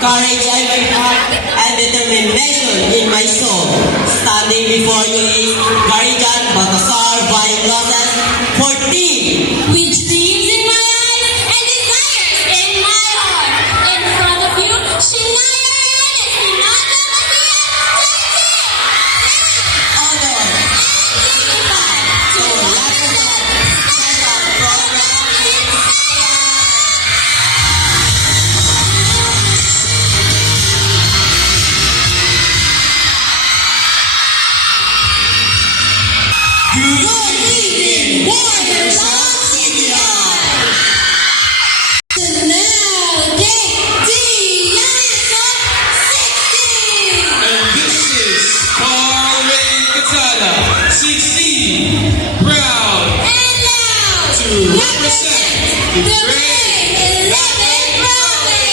courage I have, and determination in my soul. Standing before you is Garijan Baltasar Buying Losses 14. With dreams in my eyes and desires in my heart. In front of you, Shinaya Renes, Hinata Matia, Honor and dignified to represent special program in Good evening, warriors of CBI! now, Giants of 16! And this is Carmen Katana, 16, proud And now, to represent the grade 11 Broadway!